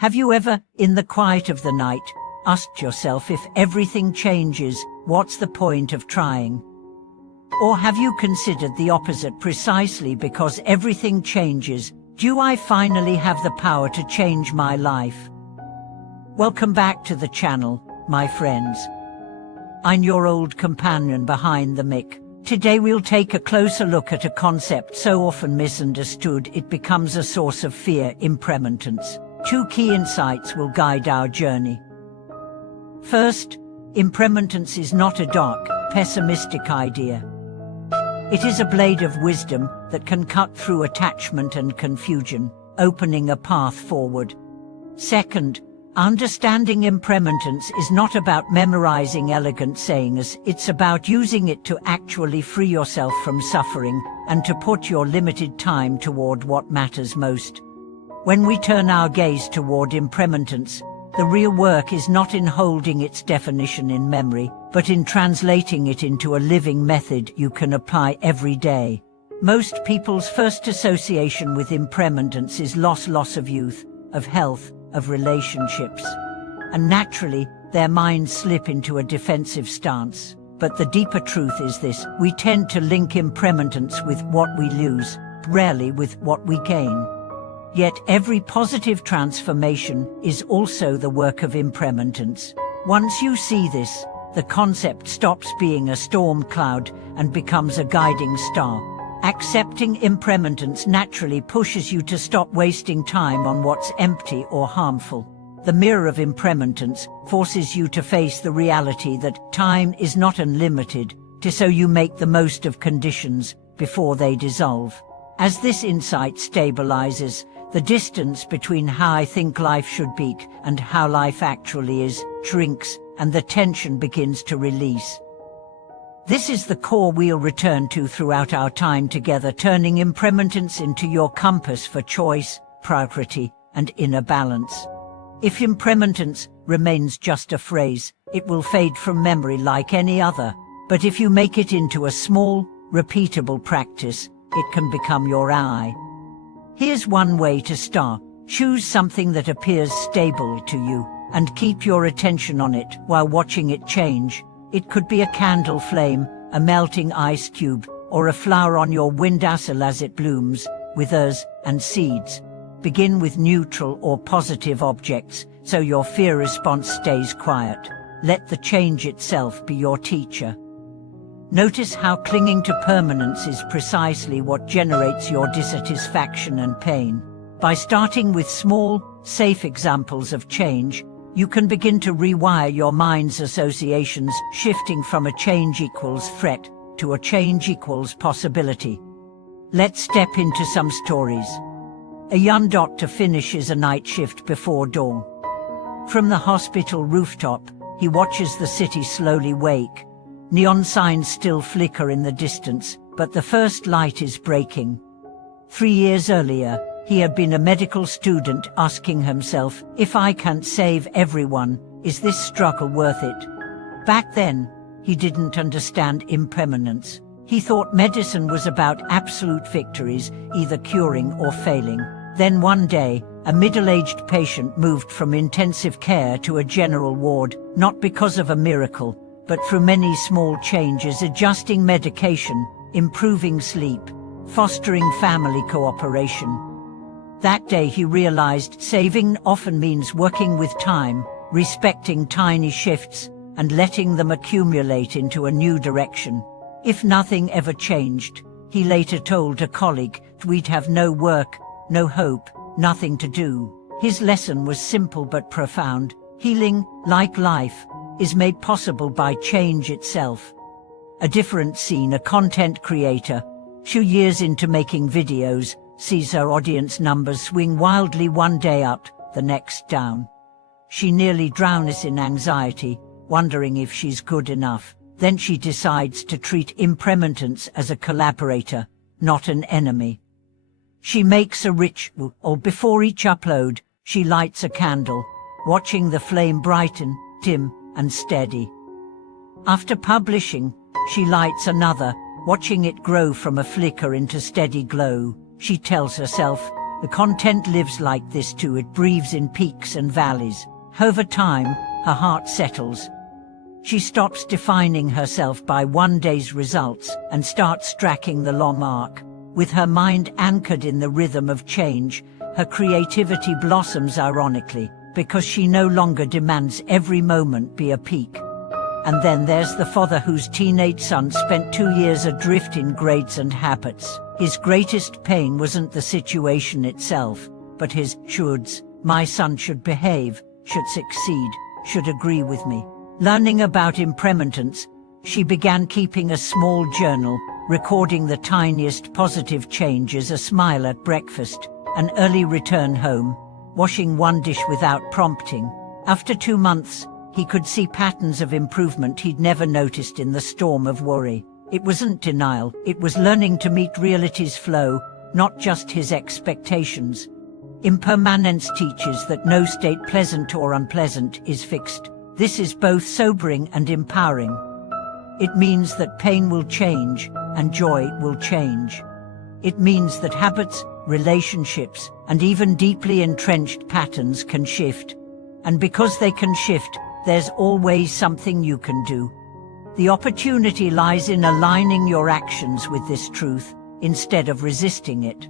Have you ever, in the quiet of the night, asked yourself, if everything changes, what's the point of trying? Or have you considered the opposite? Precisely because everything changes, do I finally have the power to change my life? Welcome back to the channel, my friends. I'm your old companion behind the mic. Today we'll take a closer look at a concept so often misunderstood it becomes a source of fear: impermanence. 2 key insights will guide our journey. First, impermanence is not a dark, pessimistic idea. It is a blade of wisdom that can cut through attachment and confusion, opening a path forward. Second, understanding impermanence is not about memorizing elegant sayings, it's about using it to actually free yourself from suffering and to put your limited time toward what matters most. When we turn our gaze toward impermanence, the real work is not in holding its definition in memory, but in translating it into a living method you can apply every day. Most people's first association with impermanence is loss of youth, of health, of relationships. And naturally, their minds slip into a defensive stance. But the deeper truth is this: we tend to link impermanence with what we lose, rarely with what we gain. Yet every positive transformation is also the work of impermanence. Once you see this, the concept stops being a storm cloud and becomes a guiding star. Accepting impermanence naturally pushes you to stop wasting time on what's empty or harmful. The mirror of impermanence forces you to face the reality that time is not unlimited, so you make the most of conditions before they dissolve. As this insight stabilizes, the distance between how I think life should be and how life actually is shrinks, and the tension begins to release. This is the core we'll return to throughout our time together, turning impermanence into your compass for choice, priority, and inner balance. If impermanence remains just a phrase, it will fade from memory like any other. But if you make it into a small, repeatable practice, it can become your ally. Here's one way to start. Choose something that appears stable to you, and keep your attention on it while watching it change. It could be a candle flame, a melting ice cube, or a flower on your windowsill as it blooms, withers, and seeds. Begin with neutral or positive objects, so your fear response stays quiet. Let the change itself be your teacher. Notice how clinging to permanence is precisely what generates your dissatisfaction and pain. By starting with small, safe examples of change, you can begin to rewire your mind's associations, shifting from a change equals threat to a change equals possibility. Let's step into some stories. A young doctor finishes a night shift before dawn. From the hospital rooftop, he watches the city slowly wake. Neon signs still flicker in the distance, but the first light is breaking. 3 years earlier, he had been a medical student asking himself, if I can't save everyone, is this struggle worth it? Back then, he didn't understand impermanence. He thought medicine was about absolute victories, either curing or failing. Then one day, a middle-aged patient moved from intensive care to a general ward, not because of a miracle, but through many small changes: adjusting medication, improving sleep, fostering family cooperation. That day he realized saving often means working with time, respecting tiny shifts, and letting them accumulate into a new direction. If nothing ever changed, he later told a colleague, we'd have no work, no hope, nothing to do. His lesson was simple but profound. Healing, like life, is made possible by change itself. A different scene: a content creator, 2 years into making videos, sees her audience numbers swing wildly, one day up, the next down. She nearly drowns in anxiety, wondering if she's good enough. Then she decides to treat impermanence as a collaborator, not an enemy. She makes a ritual, or before each upload, she lights a candle, watching the flame brighten, dim, and steady. After publishing, she lights another, watching it grow from a flicker into steady glow. She tells herself, The content lives like this too. It breathes in peaks and valleys. Over time, her heart settles. She stops defining herself by one day's results and starts tracking the long arc. With her mind anchored in the rhythm of change, her creativity blossoms ironically, because she no longer demands every moment be a peak. And then there's the father whose teenage son spent 2 years adrift in grades and habits. His greatest pain wasn't the situation itself, but his shoulds. My son should behave, should succeed, should agree with me. Learning about impermanence, she began keeping a small journal, recording the tiniest positive changes: a smile at breakfast, an early return home, washing one dish without prompting. After 2 months, he could see patterns of improvement he'd never noticed in the storm of worry. It wasn't denial, it was learning to meet reality's flow, not just his expectations. Impermanence teaches that no state, pleasant or unpleasant, is fixed. This is both sobering and empowering. It means that pain will change and joy will change. It means that habits, relationships, and even deeply entrenched patterns can shift. And because they can shift, there's always something you can do. The opportunity lies in aligning your actions with this truth, instead of resisting it.